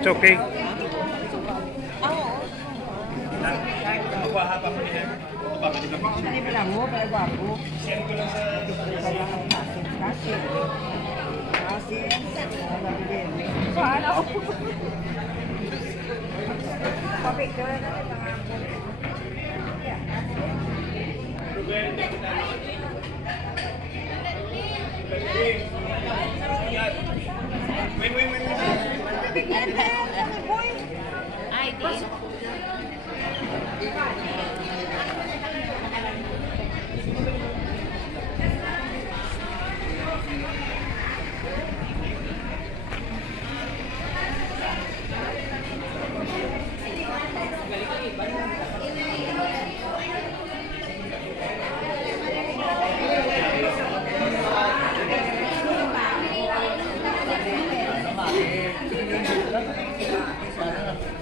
It's okay.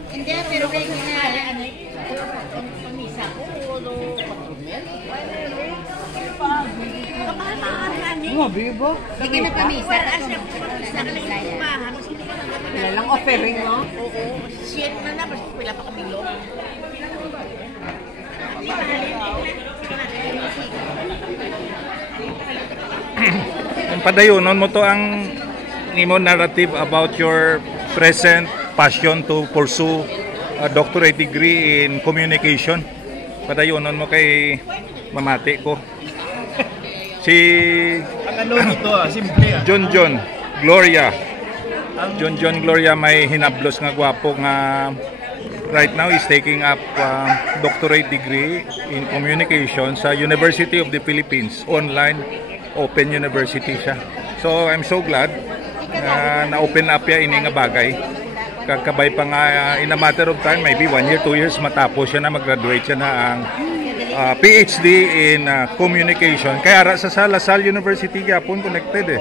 Hindi, pero kaya ginala, pamisa ko, ulo, patumel. Kapalaman namin. Mga bibo. Hindi ka na pamisa. Wala lang offering, no? Oo. Shit na na, mas pila pa kami lo. Ang padayonon mo to ang nimo narrative about your present passion to pursue a doctorate degree in communication. Padayonon mo kay mamati ko. Si Ang ano nito simple John Gloria. John Gloria may hinablos nga gwapo nga right now is taking up doctorate degree in communication sa University of the Philippines. Online open university siya. So I'm so glad na-open up ya ini nga bagay. Kagkabay pa nga in a matter of time, maybe 1 year, 2 years, matapos siya na, mag-graduate siya na ang PhD in communication. Kaya ara sa LaSalle University yapon connected eh.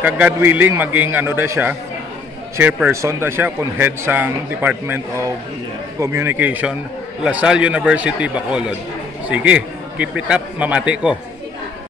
Kag God willing, maging ano da siya, chairperson da siya kung head sang Department of Communication, LaSalle University, Bacolod. Sige, keep it up, mamati ko.